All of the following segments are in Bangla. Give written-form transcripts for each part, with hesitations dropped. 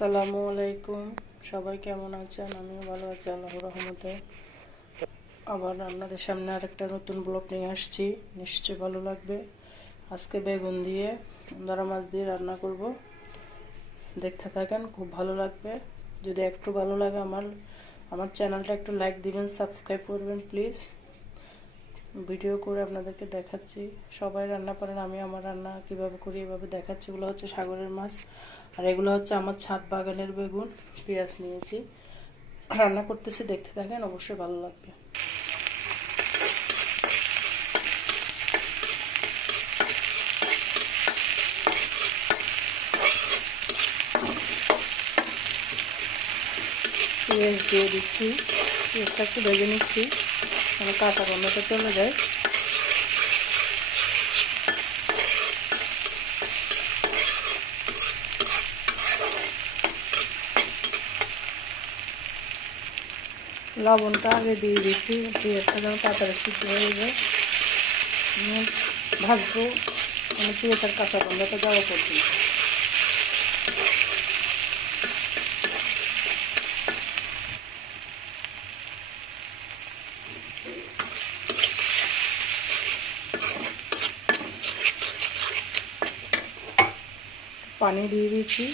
আসসালামু আলাইকুম। সবাই কেমন আছেন? আমিও ভালো আছি আল্লাহর রহমতে। আবার আপনাদের সামনে আরেকটা নতুন ব্লগ নিয়ে আসছি, নিশ্চয়ই ভালো লাগবে। আজকে বেগুন দিয়ে ধরা মাছ দিয়ে রান্না করব, দেখতে থাকেন, খুব ভালো লাগবে। যদি একটু ভালো লাগে আমার চ্যানেলটা একটু লাইক দিবেন, সাবস্ক্রাইব করবেন প্লিজ। ভিডিও করে আপনাদেরকে দেখাচ্ছি, সবাই রান্না করেন, আমি আমার রান্না কিভাবে করি এভাবে দেখাচ্ছি। এগুলো হচ্ছে সাগরের মাছ, আর এগুলো হচ্ছে আমার ছাদ বাগানের বেগুন। পেঁয়াজ নিয়েছি, রান্না করতেছি, দেখতে থাকেন, অবশ্যই ভালো লাগবে। পেঁয়াজ দিয়ে দিচ্ছি, পেঁয়াজটা একটু ভেজে নিচ্ছি, মানে কাঁচা গন্ধটা চলে যায়। লবণটা আগে দিয়ে দিচ্ছি, পেঁয়াজটা যেন তাড়াতাড়ি সিদ্ধ হয়ে যায়। ভাজবো, মানে পেঁয়াজের কাঁচা গন্ধটা যাওয়া পর্যন্ত। পানি দিয়ে দিচ্ছি,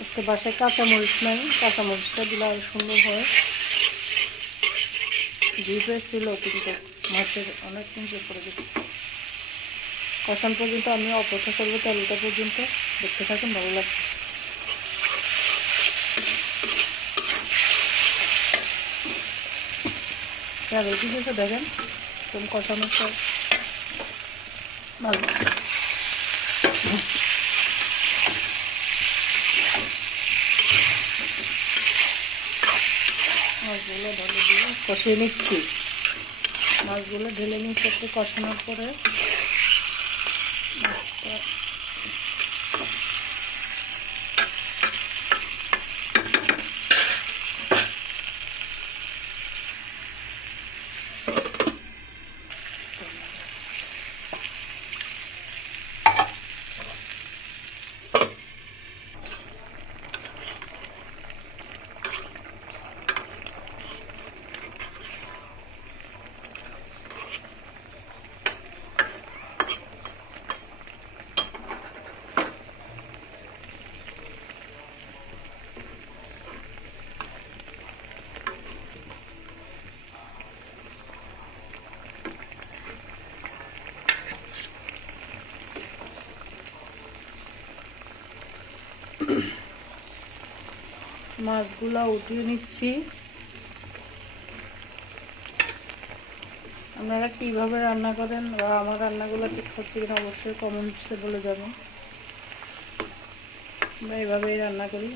আজকে বাসায় কাঁচামরিচ নাই, কাঁচামরিচটা দিলে আরো সুন্দর হয়। জিপে ছিল কিন্তু মাছের অনেক নিচে পড়ে গেছে। কষান পর্যন্ত আমি অপেক্ষা করবো, তেলটা পর্যন্ত দেখতে থাকুন, ভালো লাগবে। রেডি হয়েছে দেখেন, তুমি কষানোর পর ভালো মাছগুলো ঢেলে দিয়ে কষিয়ে নিচ্ছি। মাছগুলো ঢেলে নিচ্ছি, একটু কষানোর পরে মাছটা মাছগুলো উঠিয়ে নিচ্ছি। আপনারা কীভাবে রান্না করেন বা আমার রান্নাগুলো ঠিক হচ্ছে কিনা অবশ্যই কমেন্টসে বলে যাবেন। আমরা এভাবেই রান্না করি।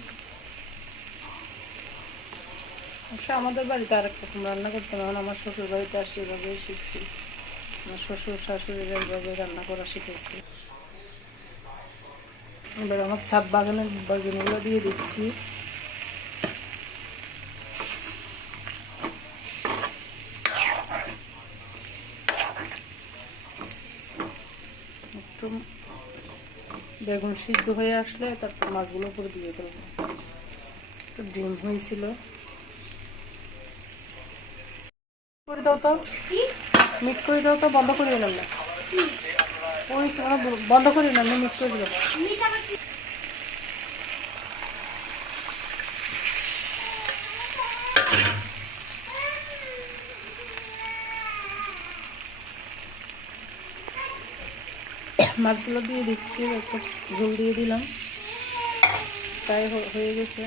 অবশ্য আমাদের বাড়িতে আরেক রকম রান্না করতাম, এখন আমার শ্বশুর বাড়িতে আসি এভাবেই শিখছি। আমার শ্বশুর শাশুড়িরা এইভাবে রান্না করা শিখেছি। এবার আমার ছাদ বাগানের বেগুনগুলো দিয়ে দিচ্ছি। একটু বেগুন সিদ্ধ হয়ে আসলে তারপর মাছগুলো উপরে দিয়ে দেবো। একটু ডিম হয়েছিল, করে দাও তো, মিট করে দাও তো, বন্ধ করে দিলাম না, ওই বন্ধ করে দিলাম, মিট করে দিলাম। মাছগুলো দিয়ে দিচ্ছি, একটু ঝোল দিয়ে দিলাম, তাই হয়ে গেছে।